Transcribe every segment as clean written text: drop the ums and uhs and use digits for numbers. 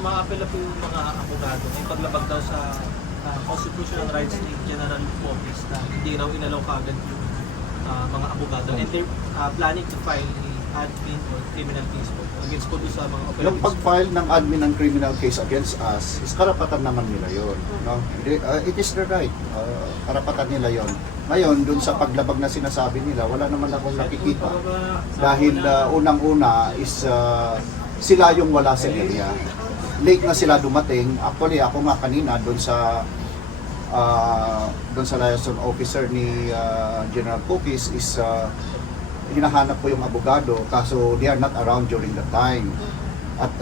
umaapela po yung mga abogado. May paglabag daw sa constitutional rights ni General Popis na hindi raw inalaw kagad yung mga abogado. And they're planning to file admin or criminal case po against po doon sa mga Yung pag-file ng admin ng criminal case against us, is karapatan naman nila yon, no? It is their right. Karapatan nila yon. Ngayon, dun sa paglabag na sinasabi nila, wala naman akong nakikita. Dahil unang-una is sila yung wala sa area. Late na sila dumating. Actually, ako nga kanina dun sa liaison officer ni General Popis is hinahanap ko yung abogado, kaso they are not around during the time. At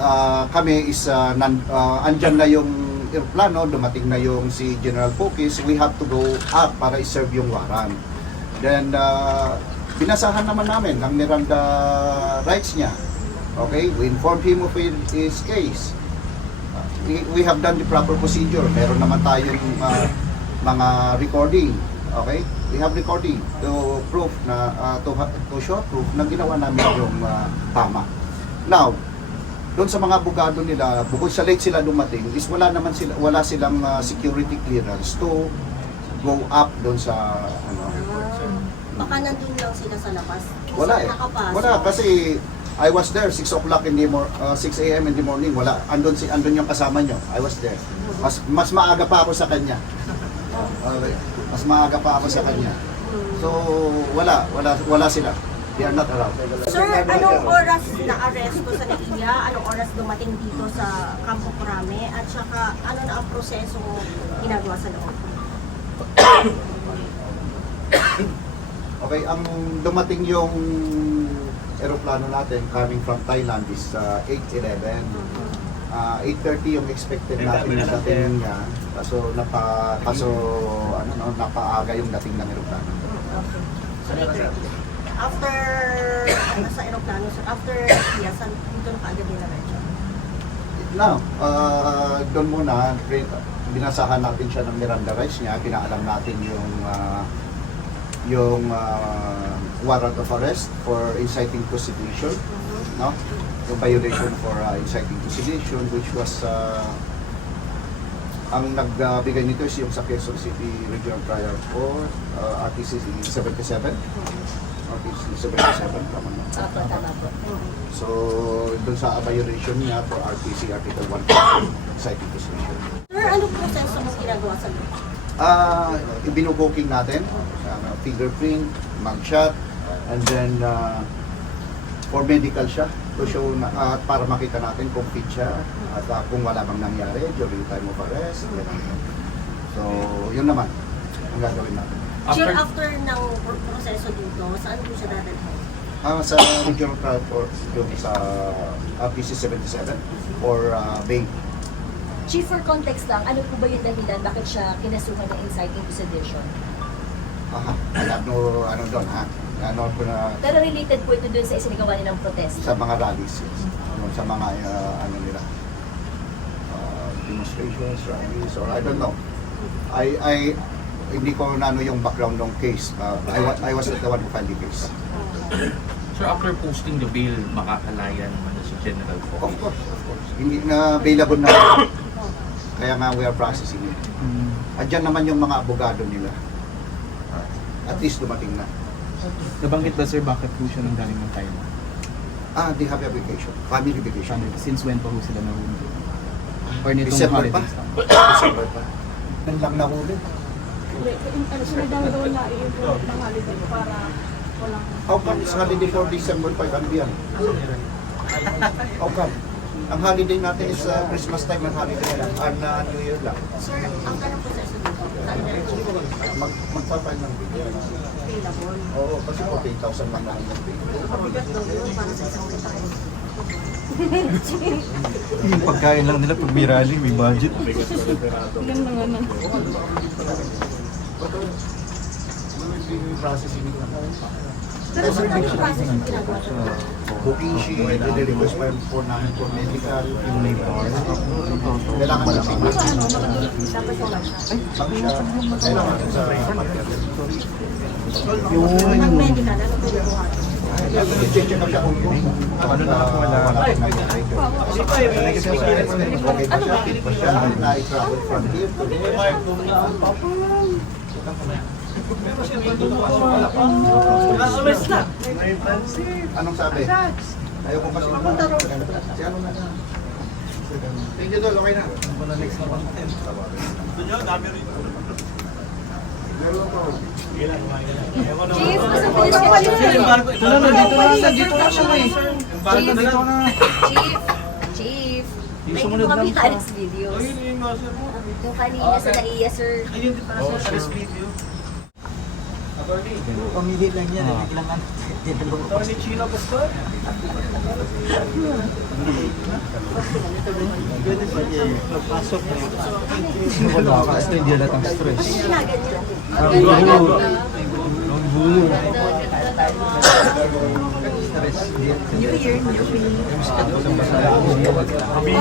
kami is andyan na yung aeroplano, dumating na yung si General Popis, we have to go up para i-serve yung warrant. Then binasahan naman namin ang Miranda rights niya. Okay, we informed him of his case. We have done the proper procedure. Meron naman tayong mga recording. Okay, we have recording to proof na to show proof na ginawa namin yung tama. Now, doon sa mga abogado nila, bukod sa late sila dumating, is wala silang security clearance to go up doon sa Baka nandun lang sila sa labas. Wala eh. Wala kasi I was there 6 o'clock in the 6 a.m. in the morning. Wala, andun yung kasama nyo. I was there. Mas maaga pa ako sa kanya. Mas maaga pa ako sa kanya. So, wala sila. They are not around. Sir, anong oras na-aresto sa NAIA? Anong oras dumating dito sa Campo Crame? At saka, ano na ang proseso ginagawa sa loob? Okay, ang dumating yung aeroplano natin coming from Thailand is 8:11. 8:30 yung expected natin na dating niya. Kaso napaaga yung dating ng aeroplano. Okay. After sa aeroplano, sir, after saan dito na kaagad nila medyo? Now, doon muna, binasahan natin siya ng Miranda rights niya, pinaalam natin yung warrant of arrest for inciting to sedition, no? Yung violation for inciting to sedition, which was ang nagbigay nito is yung sa Quezon City Regional Trial Court, RTC 77. RTC 77, tama na. Tama po. So, doon sa violation niya for RTC Article 1, inciting to sedition. Sir, anong proseso mo ginagawa sa loob? Ibinubuking natin, fingerprint, mugshot, and then for medical siya, to show na, para makita natin kung fit siya at kung wala bang nangyari during time of arrest. So, yun naman ang gagawin natin. Sir, after ng proseso dito, saan po siya dadalhin? Sa Regional Trial Court, yung sa PC 77 or Bay. Chief, for context lang, ano po ba yung dahilan bakit siya kinasuhan ng inciting to sedition? I have no, doon ha. Ko na Pero related po ito dun sa isinagawa nilang protest. sa mga rallies, yes. Sa mga nila, demonstrations, rallies, or I don't know. I hindi ko yung background ng case. I was not the one who filed the case. Sir, after posting the bill, makakalaya naman na si General Popis. Of course. Hindi na available na. Kaya nga we are processing it. Andyan naman yung mga abogado nila. At least dumating na. Nabanggit ba sir bakit po siya nang galing ng Thailand? They have a vacation. Family vacation. Since when pa po sila nahuli? Or nitong December pa. holidays lang? December pa. Yan lang nahuli. Sinadang daw na i-implement ng holiday para walang... How come it's holiday for December 5 and beyond? How come? Ang holiday natin is Christmas time and holiday lang. And New Year lang. Sir, ang anong proseso dito? Saan na Magpapile ng video. available? Oo, kasi 48,000 lang lang yung video. Mabigat daw yun para sa isang tayo. Yung pagkain lang nila pag may rally, may budget. Yan mga nang... Processing Pero sir, anong process yung ginagawa sa loob? booking sheet, request po namin for medical, yung may bar. Kailangan na siya. Dapat wala siya. Kailangan sa Pag medical, ano po yung buhat? I-check up siya kung Ano na ako, wala. Okay pa siya, fit pa siya, na-travel from here to there. Anong sabi? Ayaw ko kasi si ano na. Thank you, Dol. Okay na. Meron ko. Chief, basta bilis ka, Chief. Chief. May hindi po kami Alex videos. Yung kanina sa NAIA, sir. Ayun din pala sa risk video. Attorney. Pamili lang yan, biglang ano. Attorney Chino Pastor. Pwede pa niya magpasok na. Wala ka, basta hindi halatang stress. Ginaganyan. Ang bulo. Stress. New Year, New Me.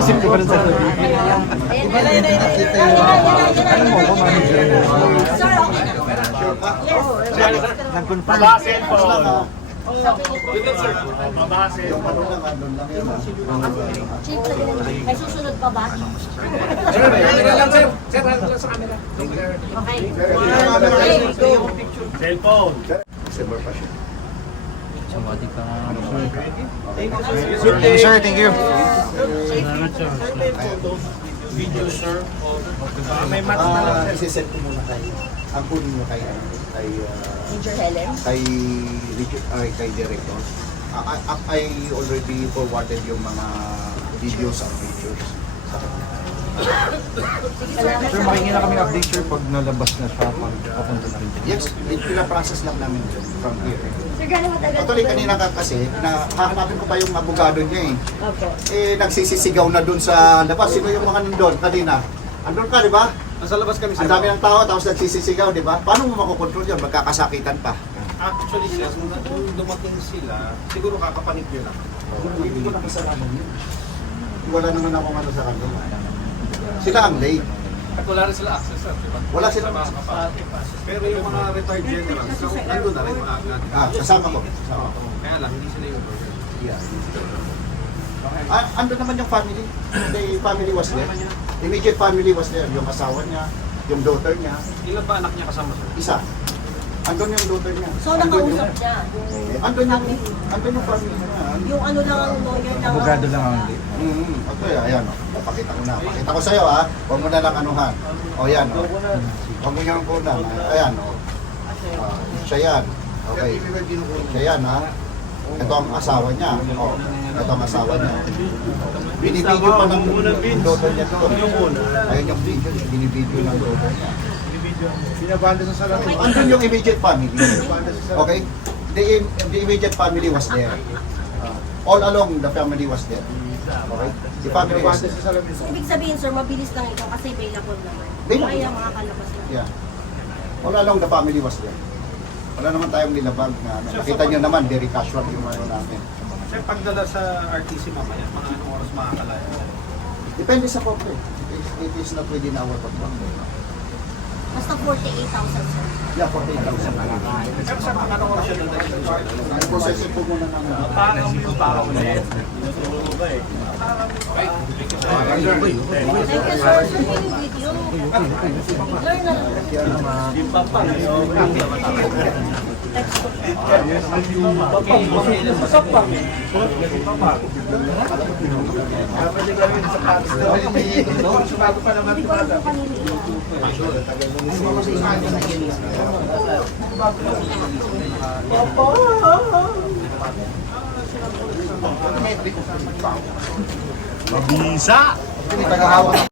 Isip ko pa rin sa tabi. Sir, okay na. Yes. Nag-confirm. Yung ano lang, andun lang yun. Chief, may susunod pa ba? Okay. Cellphone. December pa siya. Sumati ka nga. Okay. Thank you, sir. Thank you. Video, sir. May match na lang. Isisend ko muna kay, ang kunin mo kay, Major Helen. kay director. I already forwarded yung mga videos and pictures sa kanya. Sir, makingi na kami update, sir, pag nalabas na siya, pag papunta na rin. Yes, pinaprocess lang namin yun from here. Sir, gano'ng matagal? Actually, kanina ka kasi, hahanapin ko pa yung abogado niya eh. Opo. Nagsisisigaw na dun sa labas. Sino yung mga nandun kanina? Andun ka, di ba? Nasa labas kami Ang dami ng tao, tapos nagsisisigaw, di ba? Paano mo makokontrol yun? Magkakasakitan pa. Actually, sir, nung dumating sila, siguro kakapanik nyo lang. Hindi ko na kasalanan yun. Wala naman akong ano sa kanila. Sila ang late. At wala rin sila access, sir. Diba? Wala sila. Pero yung mga retired generals, nandun na rin mga agad. Kasama ko. Kasama ko. Kaya lang, hindi sila yung order. Yeah. Ando naman yung family. The family was there. Immediate family was there. Yung asawa niya, yung daughter niya. Ilan ba anak niya kasama, sir? Isa. Andun yung daughter niya. So, nakausap niya. Andun yung family niya. Yung ano lang ang lawyer lang. Abogado lang ang hindi. Okay, ayan o. Pakita ko na. Pakita ko sa'yo ha. Huwag mo na lang anuhan. O yan o. Huwag mo niyang kunan. Ayan o. Siya yan. Okay. Siya yan ha. Ito ang asawa niya. O. Ito ang asawa niya. Binibideo pa ng daughter niya doon. Ayun yung video. Binibideo ng daughter niya. Binabanda sa salamin. Andun yung immediate family. Okay? The immediate family was there. All along, the family was there. Okay? The family was there. So, ibig sabihin, sir, mabilis lang ito kasi available naman. Available. Kaya makakalabas lang. Yeah. All along, the family was there. Wala naman tayong nilabag na ano. Nakita nyo naman, very casual yung ano namin. Sir, pagdala sa RTC mamaya, mga anong oras makakalaya? Depende sa corporate. It is not within our control. Basta 48,000, sir. Yeah, 48,000. Sir, sir, mga anong oras siya doon? Ang processing po muna ng Parang yung parang ulit. Thank you, sir. Sir, yung video. Learn na lang. Hindi ko alam kung kanino yan. Mabisa! tagahawak.